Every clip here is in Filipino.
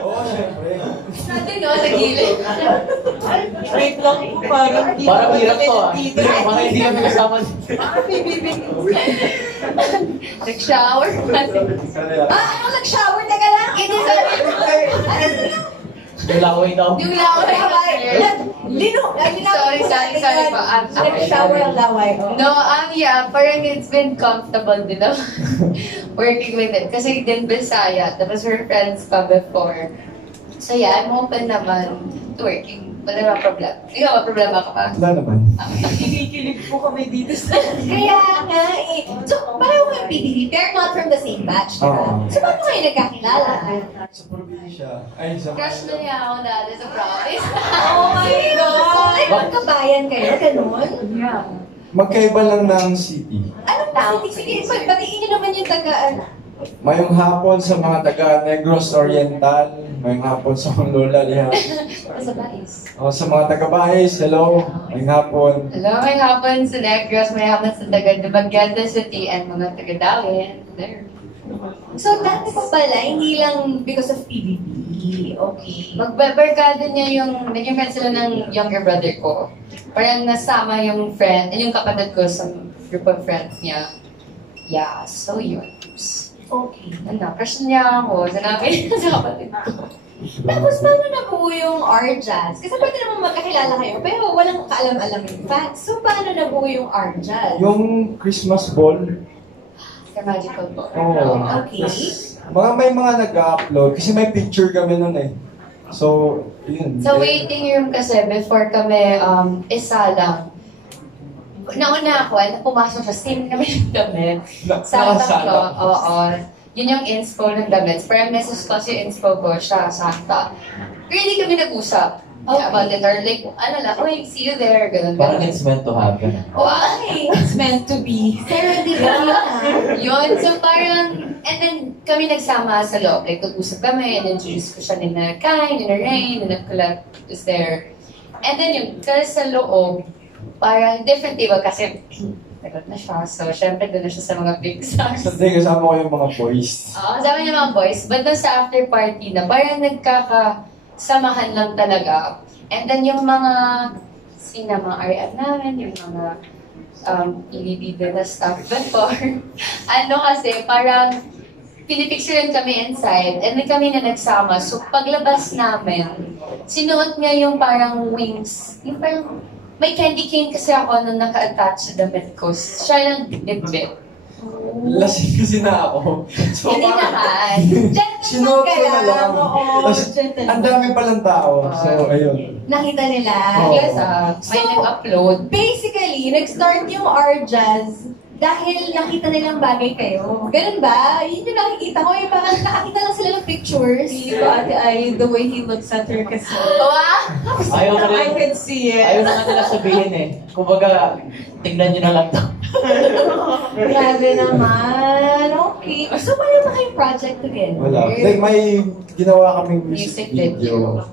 Oo, syempre. Natin no, sa gilid. Wait lang, parang hirap to ah. Parang hindi kami kasama. Nag-shower. Ano nag-shower? Teka lang. Yung laway daw. Yung laway. Sorry pa. Nag-shower ang laway. No, yeah, parang it's been comfortable din ako working with it. Kasi din Bisaya, tapos we're friends pa before. So yeah, I'm open naman to working. Wala naman problem. Ikaw, problema ka pa? Wala naman. Kinikilig po kami dito sa... Kaya nga eh. So, pareho kayong PBB, pero not from the same batch, diba? So, paano kayo nagkakilala? Sa probinsya. Ay, sa Crush na niya ako dati sa province. Oh my God! So, like, magkabayan kayo, ganun? Yeah. Magkaiba lang ng city. Anong tawag? Sige, batiin niyo naman yung taga... Mayong hapon sa mga taga Negros Oriental, mayong hapon sa mga Lola Liha. Sa Bais. Sa mga taga Baez, hello, mayong hapon. Hello, may hapon sa Negros, may hapon sa taga Dumaguete City, and mga taga Dawin. There. So, dati pa pala, hindi lang because of PBB. Okay. Magbabarkada niya naging friend sila ng younger brother ko. Parang nasama yung kapatid ko sa group of friends niya. Yeah, so yun. Okay. Crush niya ako. Sinabi sa kapatid ko. Tapos, paano nabuo yung R-Jazz? Kasi pwede naman magkakilala kayo, pero walang kaalam-alam yung facts. So, paano nabuo yung R-Jazz? Yung Christmas ball. Sa Magical Ball. Oo. Okay. May mga nag-upload kasi may picture kami nun eh. So, yun. Sa waiting room kasi, before kami isa lang. Nauna ako, pumasok siya, steam kami ng damit. Santa ko, oo. Yun yung inspo ng damit. Parang message ko yung inspo ko, siya, Santa. Pero hindi kami nag-usap about it. Or like, uy, see you there, ganun. Parang it's meant to happen. Okay. It's meant to be. Pero di ba yun, so parang, and then kami nagsama sa loob. Like, nag-usap kami, and introduce ko siya ni na Kai, ni na Rain, ni na Colette was there. And then yung, kasi sa loob, parang different table kasi tagot na siya. So, syempre doon na siya sa mga big stars. So, kasama ko yung mga boys. Oo, kasama niya mga boys. But doon sa after party na, parang nagkakasamahan lang talaga. And then yung mga mga R&M namin, yung mga PBB na stuff before. Kasi parang pinipicturean kami inside and then kami na nagsama. So, paglabas namin, sinuot niya yung parang wings. Yung parang may candy cane kasi ako nung naka-attach sa damit ko. Siya lang bit-bit. Lasing kasi na ako. So, Hindi naman. sinuot ko na lang. Tapos, ang dami palang tao. So, ayun. nakita nila? Yes, may nag-upload. Basically, nag-start yung R-Jazz dahil nakita nilang bagay kayo. Ganun ba? Yun yung nakikita ko. Yung parang nakakita lang sila ng pictures. Hindi ko ate ay the way he looks at her kasi. Ayaw na I rin. can see it. Ayaw na nila sabihin eh. Kumbaga, tignan nyo na lang to. Grabe naman. Okay. So, paano ba kayong project together? Wala. Like, may ginawa kaming music video.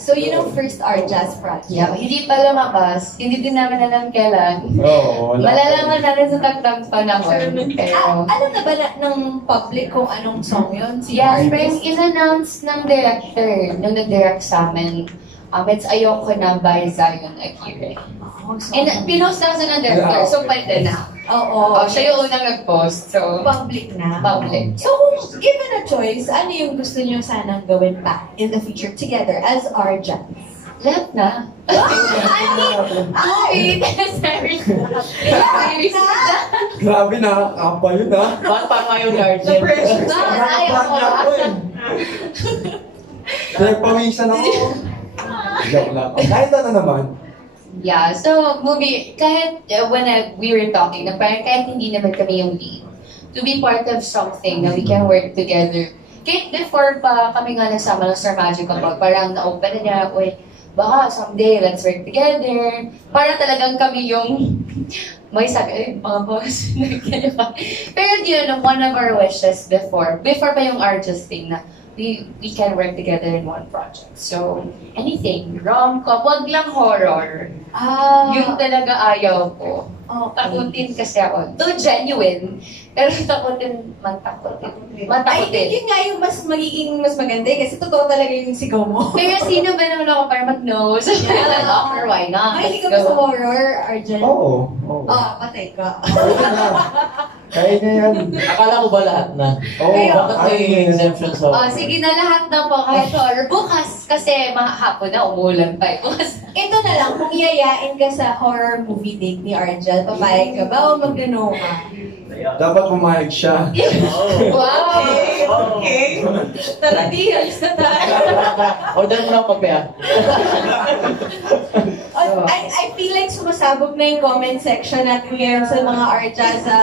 So yun ang first R-Jazz project. Yeah, hindi pa lumabas. Hindi din namin alam kailan. Oo, wala. Malalaman natin sa tagtag panahon. Pero, Alam na ba ng public kung anong song yun? Si yeah, artist? spring in-announce ng director nung nag-direct sa amin. It's Ayoko Na by Zion Aguirre. And pinost na kasi ng director, so pwede na. Oo. Siya yung unang nag-post, so Public na. public. So kung given a choice, ano yung gusto niyo sanang gawin pa in the future together as R-Jazz? Lahat na. Wait, sorry. Grabe na, apa yun ha? Paano yung guardian? Nagpawisan ako. Joke lang. Kahit ano naman. Yeah, so movie, kahit when we were talking, na parang kahit hindi naman kami yung lead, to be part of something na we can work together. Kahit before pa kami nga nagsama ng Star Magical Ball, parang na-open na niya, uy, baka someday, let's work together. Para talagang kami yung may sabi, mga boss, pero yun, one of our wishes before pa yung artist thing na we can work together in one project. So, anything, rom-com, wag lang horror. Yung talaga ayaw ko. Takutin kasi ako. Though genuine, pero takutin, Ay, matakutin. yun nga yung mas magiging mas maganda kasi totoo talaga yung sigaw mo. Pero sino ba naman ako para mag-know? So, doctor, why not? Ay, hindi ka Let's ba sa go. horror, Arjan? Oo. Oo. Patay ka. Pwede na. Kaya niya yan. Akala ko ba lahat na? Oo. Bakit may kaya niya yan. exemption sa... Sige na lahat na po kahit horror. Bukas kasi mahapon na umulan pa. Bukas. Ito na lang, kung yayain ka sa horror movie date ni Arjan, papayag ka ba o mag-no ka? Dapat pumayag siya. Wow! Okay. Tara, di. Alis na tayo. Order mo lang pagpe ah. I feel like sumasabog na yung comment section natin ngayon sa mga Arjan sa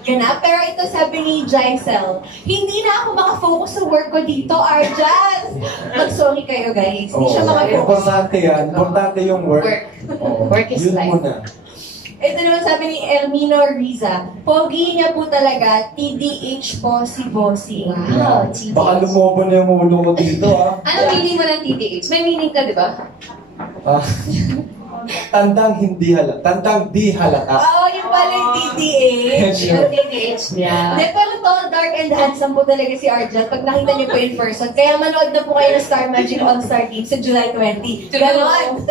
ganap. Pero ito sabi ni Jaisel, hindi na ako makafocus sa work ko dito, Arjan! Mag-sorry kayo guys, hindi siya makafocus. Importante yan. Importante yung work. Work. Oo. Work is Yun life. muna. Ito naman sabi ni Elmino Riza, pogi niya po talaga, TDH po si Bossing. Wow, TDH. Baka lumobo na yung ulo ko dito, ah. Ano meaning mo ng TDH? May meaning ka, di ba? Tandang hindi halata. Tandang di halata. Oo, yung pala yung TDH. Yung TDH niya. Hindi, pero tall, dark, and handsome po talaga si Arjan pag nakita niyo po in person. Kaya manood na po kayo ng Star Magic All-Star Team sa July 20. Ganon.